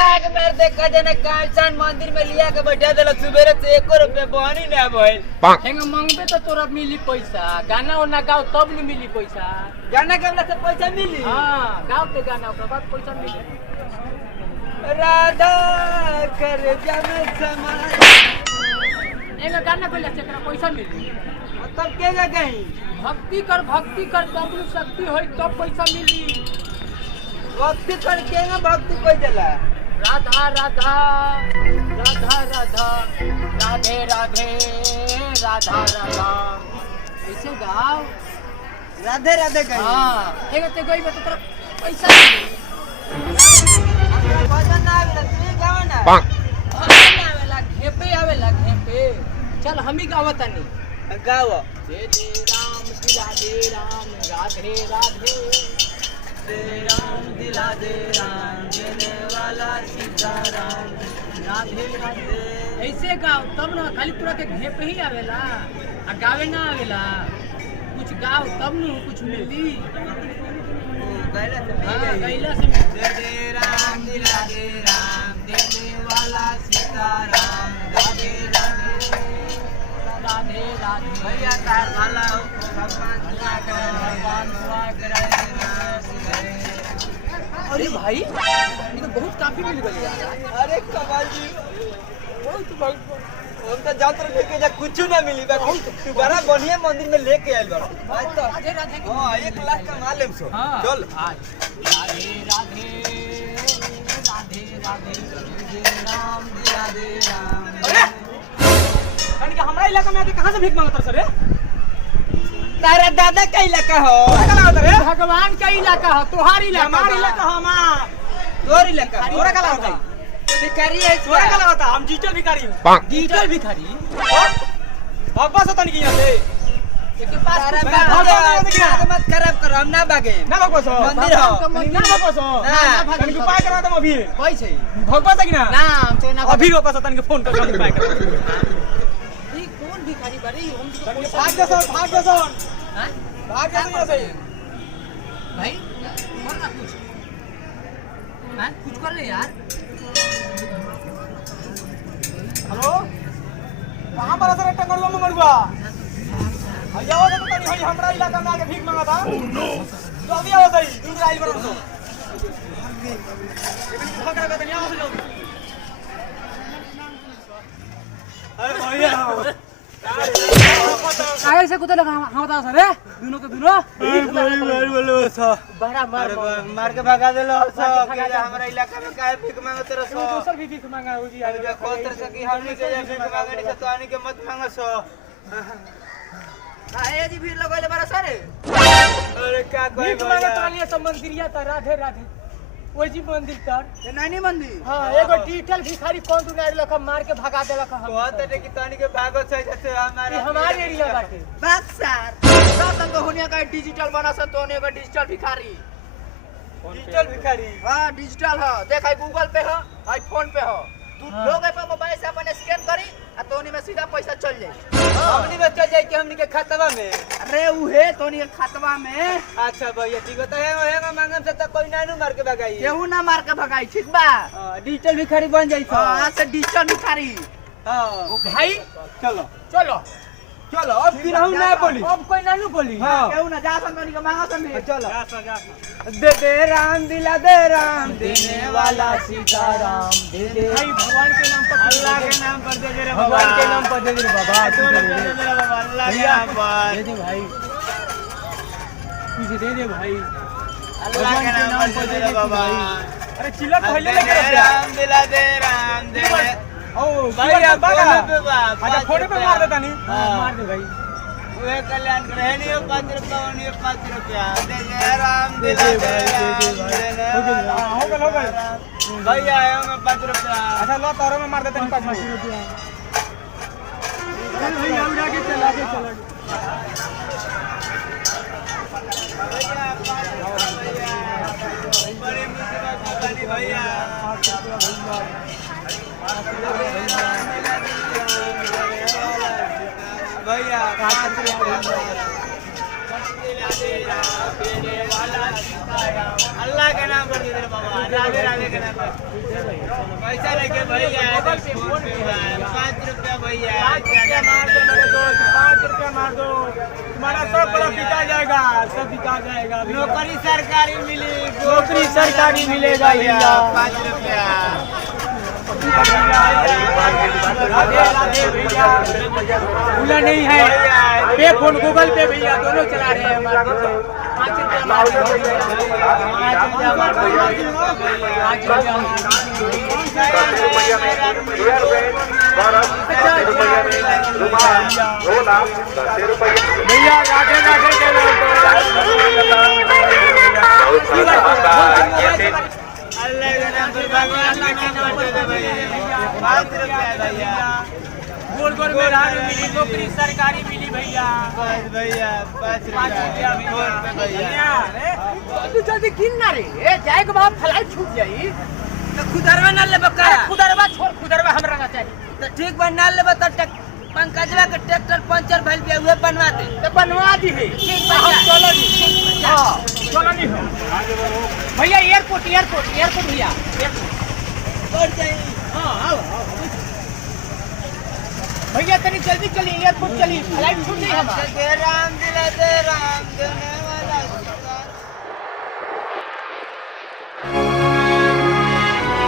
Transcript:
Bag मेरे देखा जने कांचन मंदिर में लिया के बैठा देला सुबेरे से 1 रुपया बहनी ना भइल। हेंगा मंगबे तो तोरा मिली पैसा, गाना ओना गाओ तब न मिली पैसा। गाना गावला से पैसा मिली? हां, गाओ ते गाना ओकर बाद पैसा मिली। राधा कर जमे समाज हेंगा गाना कोइला से तोरा पैसा मिली। तब के गई भक्ति कर तब शक्ति होई तब पैसा मिली। भक्ति कर के ना भक्ति कोई देला। राधा राधा राधा राधा राधे राधे राधा राधा ऐसे गाओ। राधे राधे गई। हां हेंगा ते गई बत तोरा पैसा मिली। भजन ना आवेला तू गावा ना। भजन आवेला घेपे आवेला घेपे। चल हम ही गावतानी। गाओ। जय जय राम दिला दे राम राधे राधे राम दिला दे राम देने वाला सीताराम राधे राधे। ऐसे गाओ तब ना खाली तोरा के घेपे ही आवेला आ गावे ना आवेला। कुछ गाओ तब न कुछ मिली। गैला से जय जय राम दिला दे राम देने वाला सीताराम राधे राधे राधे राधे। भैया तार वाला भगवान दुआ करे। अरे भाई ये तो बहुत काफी मिल गई यार। अरे कमाल जी बहुत हम तो जात रहे के जा कुछ ना मिली बा। तू बड़ा बढ़िया मंदिर में लेके आइल बा। आज तो राधे राधे। हां 1 लाख कमा लेम सो। चल आज राधे राधे राधे राधे राम दिला दे राम। अरे कन के हमरा इलाका में आके कहां से भीख मांगत रे? तारा दादा का इलाका हो। भगवान का इलाका हो, तोहार इलाका। हमार इलाका हो। हमार तोर इलाका तोरा का लगता? भिखारी है। तोरा का लगता? हम डिजिटल भिखारी हूं। डिजिटल भिखारी भगवा से तनी यहां से के पास मत खराब करो। हम ना भागे ना भगवा सो मंदिर हो ना भगवा सो ना तनी के उपाय करा दम अभी। कैसे भगवा से कि ना? ना हम तो ना अभी रोका से तनी के फोन कर के उपाय करा। ई कौन भिखारी बड़ी हम भाग जा हां भाग जा से भाई कर ना कुछ। हां कुछ कर ले यार। हेलो कहां पर सर टंगलो में मरुआ जाओ तो तनी भाई हमरा इलाका में आके भीख मांगा था। तो अभी आओ सही दूसरा आई बरो तो भाग रहा तनी आओ जाओ। अरे भैया आगे से कुत्ते लगा हम बता सर दोनों के दोनों बोलो सा बड़ा मार के भगा देलो सो के हमरा इलाका में काहे भीख मांगो तेरे सो। दूसर भी भीख मांगा हो जी। अरे कोतर से की हमनी के भीख मांगनी से तो आनी के मत मांगो सो। काहे जी भीड़ लगले बारा सारे। अरे का कोई भीख मांगे तो लिए सब मंदिरिया त राधे राधे ओई जी मंदिर तर ये नानी मंदिर। हां एगो डिजिटल भिखारी कौन तू नारी लख मार के भगा देलक हम। कहत रे कि तानी के भागो छै जैसे हमारे एरिया बाटे बक्सर सब तो होनिया का डिजिटल बना स तोने का डिजिटल भिखारी। डिजिटल भिखारी हां डिजिटल ह देख आई गूगल पे ह आई फोन पे ह तू लोग पे मोबाइल से अपन स्कैन करी आ तोनी में सीधा पैसा चल जाई। हमनी में चल जाई कि हमनी के खातवा में। अरे उहे तोनी के खातवा में। अच्छा भैया ठीक बता है मांगन से त कोई नानू मार के भगाई केहू ना मार के भगाई ठीक बा। डिजिटल भिखारी बन जाई छ। हां से डिजिटल भिखारी। हां भाई चलो चलो चलो अब फिर हम ना बोली। अब कोई नानू बोली। हां केहू ना जा संतोनी के मांगा सन चलो जा दे दे राम दिला दे राम देने वाला सीताराम दे दे। भाई भगवान के नाम पर अल्लाह के नाम पर दे दे रे भगवान के नाम पर दे दे रे बाबा। दे दे बाबा अल्लाह के नाम पर दे दे भाई कुछ दे दे भाई अल्लाह के नाम पर दे दे बाबा। अरे चिल्ला पहले दे राम दिला दे राम दे दे। ओ भाई अब फोन पे बात अच्छा फोन पे मार देता नहीं मार दे भाई। वे कल्याण करे नहीं 5 रुपया नहीं 5 रुपया दे दे राम दिला दे राम दे दे। हो गए भैया आयो मैं 5 रुपया। अच्छा लो तारो में मार देता नहीं 5 रुपया। चल भैया उड़ा के चला के चला भैया बड़ी मुसीबत भैया भैया दिला दे राम देने वाला सीताराम। अल्लाह के नाम पर दे दे बाबा, राधे राधे के नाम पर पैसा लेके भैया 5 रुपया भैया, 5 रुपया मार दो मेरे दोस्त, 5 रुपया मार दो, तुम्हारा सब पूरा बिका जाएगा, सब बिका जाएगा। नौकरी सरकारी मिली, नौकरी सरकारी मिलेगा भैया, 5 रुपया। राधे राधे भैया, भूला नहीं है, पे फोन गूगल पे भैया दोनों चला रहे हैं हमारे, 5 रुपया मार दो, 5 रुपया मार दो, 5 रुपया भैया राधे राधे के नाम अल्लाह के नाम पर भगवान के नाम पर भैया 5 रुपया भैया, गोल गोल मेरा मिली, नौकरी सरकारी मिली भैया, बस भैया 5 रुपया भैया। तू जल्दी गिन ना रे, जाए के बाद फ्लाइट छूट जाई। तो खुदरवा ना लेबा का, खुदरवा छोड़, खुदरवा हमरा ना चाहिए। तो ठीक बा ना लेबा तो पंकजवा के ट्रैक्टर पंचर भइल बिया, उहे बनवा दे, तो बनवा दी है। ठीक बा, चलो नी, हां चलो नी हो भैया, एयरपोर्ट एयरपोर्ट एयरपोर्ट भैया, एयरपोर्ट बढ़ जाई। हां आओ भैया तनी जल्दी चलिए, एयरपोर्ट चलिए, फ्लाइट छूट गई हमारा। राम दिला दे राम देने